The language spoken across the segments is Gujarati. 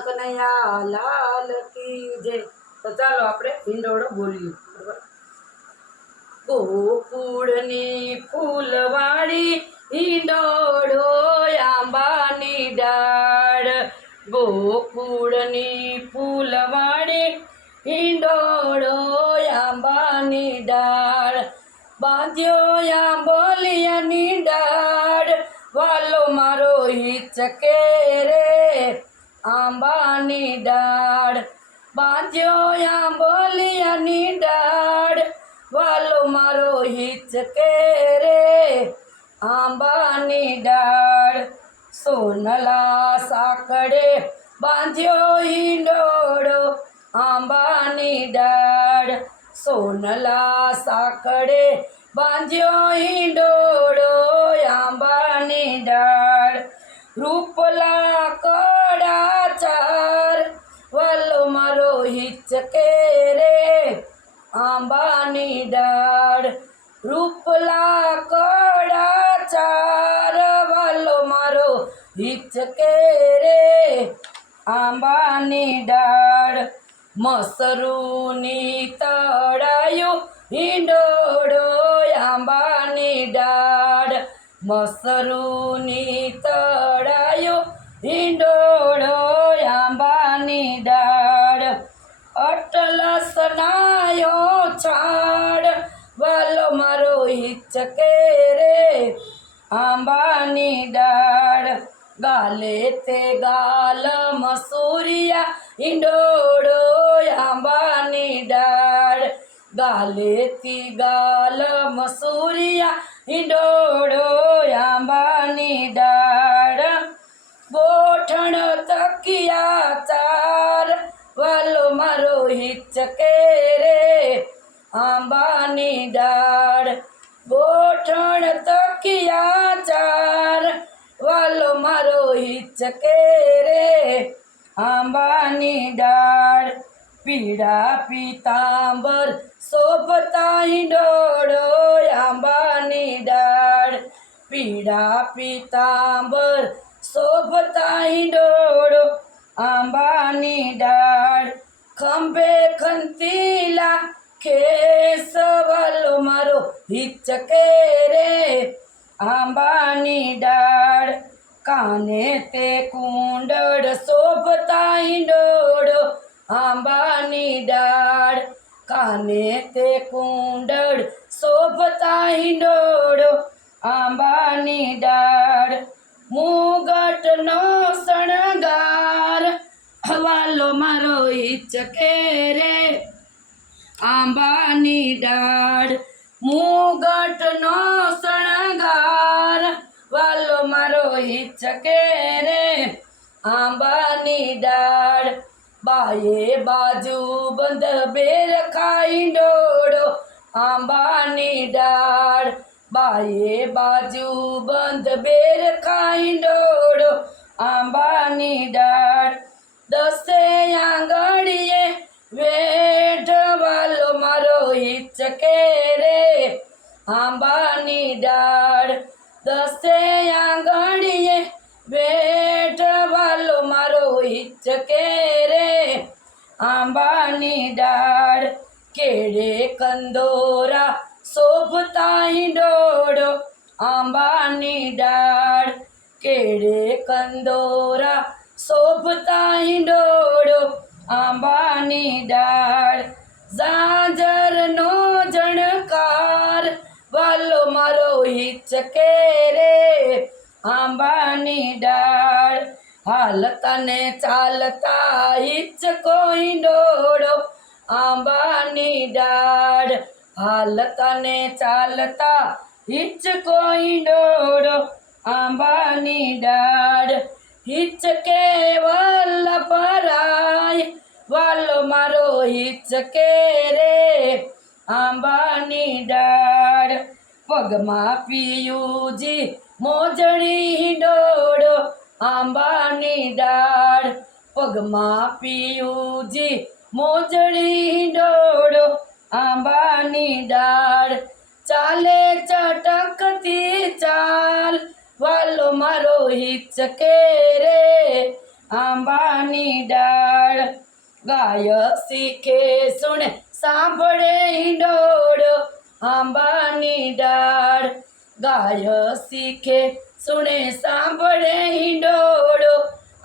કનૈયા, લાલ કી જય. તો ચાલો આપણે હિંડોળો બોલીએ. બરાબર ગોકુળની ફૂલવાળી હિંડોળો આંબાની ડાળ. ગોકુળની ફૂલવાળી હિંડોળો આંબાની ડાળ. બાંધ્યો આંબોલિયાની ડાળ. વાલો મારો હિચકે રે. આંબાની ડાળ, બાંધ્યો આંબોલિયાની ડાળ. વાલો મારો હિચકે રે? આંબાની ડાળ સોનલા સાકડે બાંધ્યો હિંડોળો. આંબાની ડાળ સોનલા સાકડે બાંધ્યો હિંડોળો આંબાની ડાળ, રૂપલા કડા ચાર વાલો મારો હિચકે રે? આંબાની ડાળ, મસરૂની તળાયો હિંડોળો, આંબાની ડાળ, મસરૂની તળાયો હિંડોળો, આંબાની ડાળ. અટલ સનાયો છાડ વાલો મારો હિચકે રે, આંબાની ડાળ, ગાલે તે ગાલ મસૂરિયા, હિંડોળો આંબાની ડાળ, ગાલે તી ગાલ મસૂરિયા, હિંડોળો આંબાની ડાળ. ગોઠણ તકિયા મારો ચકેરે આંબાની ડાળ, ગોઠણ તકિયા ચાર, વાલો મારો હિચકે રે આંબાની ડાળ. પીળા પીતાંબર શોભતા હિંડોળો આંબાની ડાળ. પીળા પીતાંબર શોભતા હિંડોળો આંબાની ડાળ. ખંભે ખંતીલા ખેસ વાલો મારો હિચકે રે? આંબાની ડાળ કાને તે કુંડળ શોભતા હિંડોળો? આંબાની ડાળ કાને તે કુંડળ શોભતા હિંડોળો? આંબાની ડાળ મુગટનો મારો હિચકે રે આંબાની ડાળ, મુગટનો શણગાર. વાલો મારો હિચકે રે આંબાની ડાળ. બાયે બાજુ બંધ બેર ખાઈ ડોડો આંબાની ડાળ. બાયે બાજુ બંધ બેર ખાઈ ડોડો આંબાની ડાળ. દસે આંગળીએ વેઠ વાલો મારો હિચકે રે. આંબાની ડાળ દસે આંગળીએ વેઠ વાલો મારો હિચકે રે. આંબાની ડાળ કેળે કંદોરા શોભતા ડોડો આંબાની ડાળ કેળે કંદોરા શોભતા હિંડોળો આંબાની ડાળ. ઝાંઝરનો જણકાર, વાલો મારો હિચકે રે? આંબાની ડાળ હાલતા ને ચાલતા હિચકો હિંડોળો આંબાની ડાળ હાલતા ને ચાલતા હિચકો હિંડોળો આંબાની ડાળ હિચકે વલ્લભરાય, વાલો મારો હિચકે રે, આંબાની ડાળ, પગમાં પિયુજી મોજડી ડોડો આંબાની ડાળ, પગમાં પિયુજી મોજડી ડોડો આંબાની હિચકે રે આંબાની ડાળ, ગાય શીખે સુણે, સાંભળે હિંડોળો, આંબાની ડાળ, ગાય શીખે સુણે, સાંભળે હિંડોળો,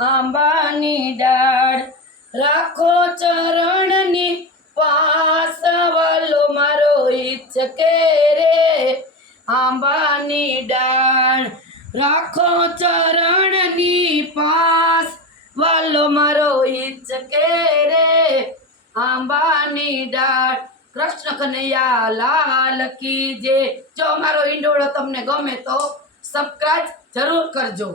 આંબાની ડાળ. રાખો ચરણની પાસ, વાલો મારો ઈચ્છકે રે, આંબાની ડાળ. રાખો ચરણની પાસ. વાલો મારો ઈચ્છકે રે, આંબાની ડાળ. કૃષ્ણ કનૈયા લાલ કી જે. જો મારો ઈંડોળો તમને ગમે તો સબસ્ક્રાઇબ જરૂર કરજો.